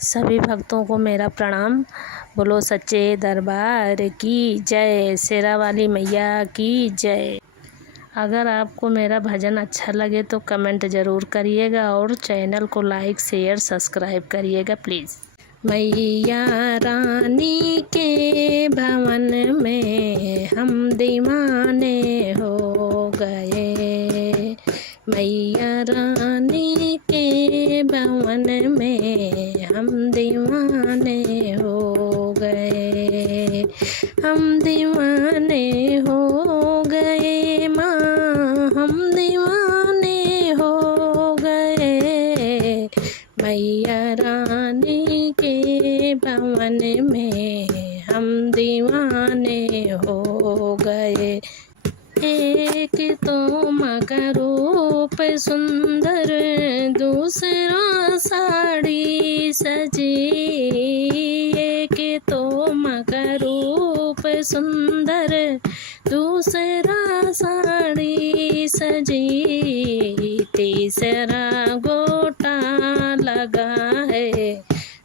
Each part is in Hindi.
सभी भक्तों को मेरा प्रणाम। बोलो सच्चे दरबार की जय, शेरा वाली मैया की जय। अगर आपको मेरा भजन अच्छा लगे तो कमेंट ज़रूर करिएगा और चैनल को लाइक शेयर सब्सक्राइब करिएगा प्लीज़। मैया रानी के भवन में हम दीवाने हो गए। मैया रानी के भवन में हम दीवाने हो गए। हम दीवाने हो गए माँ, हम दीवाने हो गए। मैया रानी के भवन में हम दीवाने हो गए। एक तो माँ का रूप सुंदर, दूसरा साड़ी सजी। एक तो माँ का रूप सुंदर, दूसरा साड़ी सजी। तीसरा गोटा लगा है,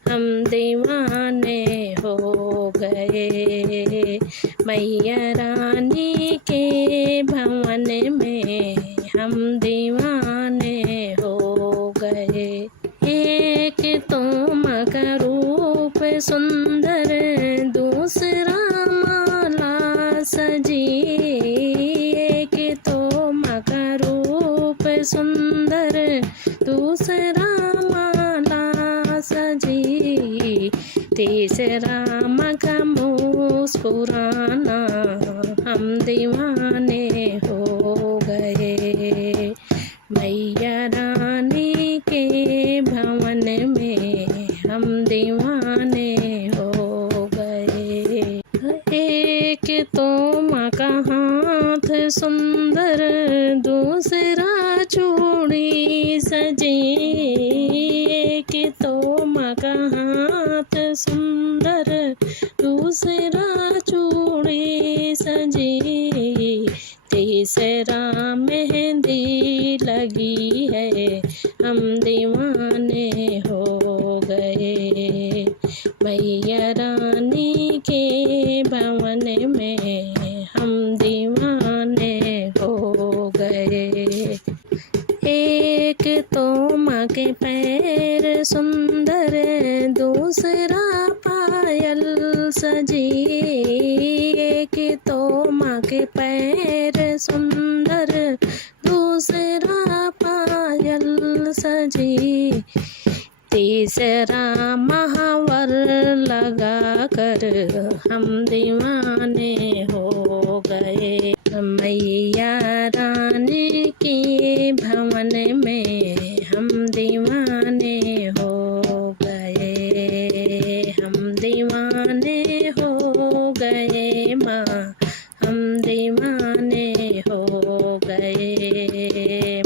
हम दीवाने हो गए। मैया रानी के भवन में हम दीवाने हो गए। एक तो माँ का रूप सुंदर, दूसरा माला सजी। एक तो माँ का रूप सुंदर, दूसरा माला सजी। तीसरा माँ का मुस्कुराना, हम दीवाने हो गए। मैया रानी के भवन में हम दीवाने हो गए। एक तो माँ का हाथ सुंदर, दूसरा चूड़ी सजी। एक तो माँ का हाथ सुंदर, दूसरा चूड़ी सजी। तीसरा मेहंदी लगी है, हम दीवाने हो गए। मैया रानी के भवन में हम दीवाने हो गए। एक तो माँ के पैर सुंदर, दूसरा पायल सजी। एक तो माँ के पैर सुंदर, दूसरा पायल सजी। तीसरा महावर लगा कर हम दीवाने हो गए। मैया रानी के भवन में हम दीवाने हो गए। हम दीवाने हो गए माँ, हम दीवाने हो गए।